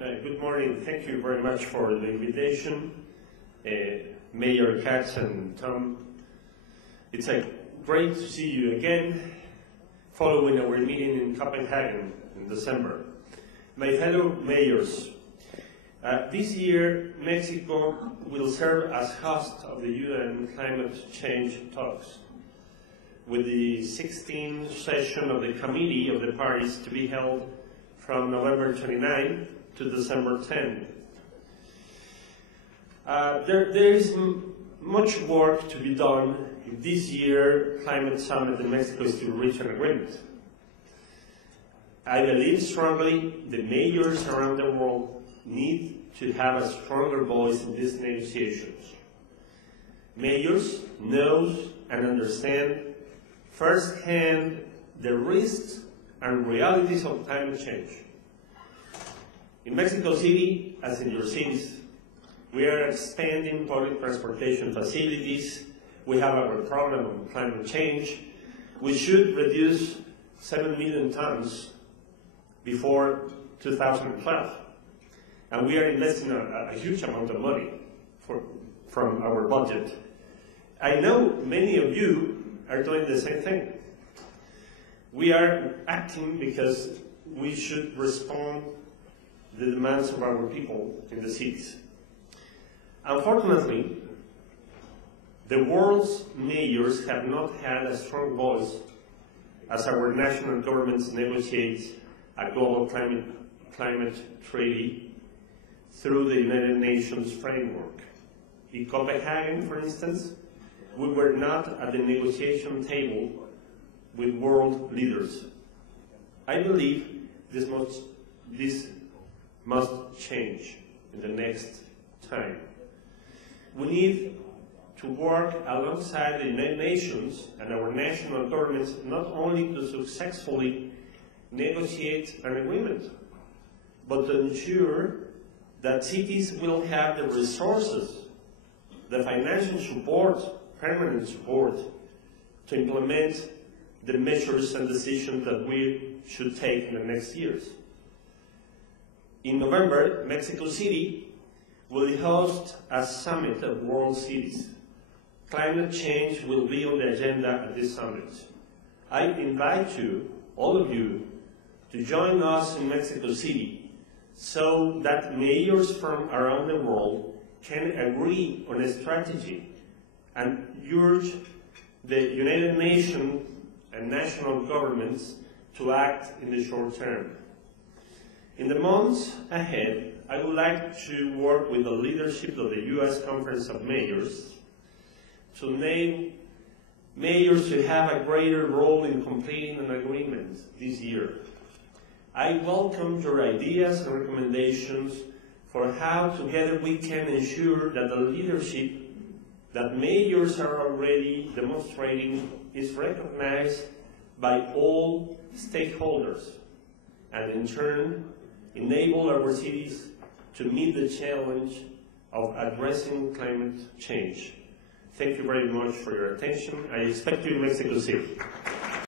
Good morning. Thank you very much for the invitation, Mayor Katz and Tom. It's great to see you again, following our meeting in Copenhagen in December. My fellow mayors, this year Mexico will serve as host of the UN climate change talks, with the 16th session of the Committee of the Parties to be held from November 29 to December 10. There is much work to be done if this year's climate summit in Mexico is to reach an agreement. I believe strongly the mayors around the world need to have a stronger voice in these negotiations. Mayors know and understand firsthand the risks and realities of climate change. In Mexico City, as in your cities, we are expanding public transportation facilities. We have our program on climate change. We should reduce 7 million tons before 2012. And we are investing a huge amount of money from our budget. I know many of you are doing the same thing. We are acting because we should respond to the demands of our people in the cities. Unfortunately, the world's mayors have not had a strong voice as our national governments negotiate a global climate treaty through the United Nations framework. In Copenhagen, for instance, we were not at the negotiation table with world leaders. I believe this must change in the next time. We need to work alongside the United Nations and our national governments not only to successfully negotiate an agreement, but to ensure that cities will have the resources, the financial support, permanent support, to implement the measures and decisions that we should take in the next years. In November, Mexico City will host a summit of world cities. Climate change will be on the agenda at this summit. I invite you, all of you, to join us in Mexico City so that mayors from around the world can agree on a strategy and urge the United Nations and national governments to act in the short term. In the months ahead, I would like to work with the leadership of the U.S. Conference of Mayors to name mayors to have a greater role in completing an agreement this year. I welcome your ideas and recommendations for how together we can ensure that the leadership that mayors are already demonstrating is recognized by all stakeholders, and in turn enable our cities to meet the challenge of addressing climate change. Thank you very much for your attention. I expect you in Mexico City.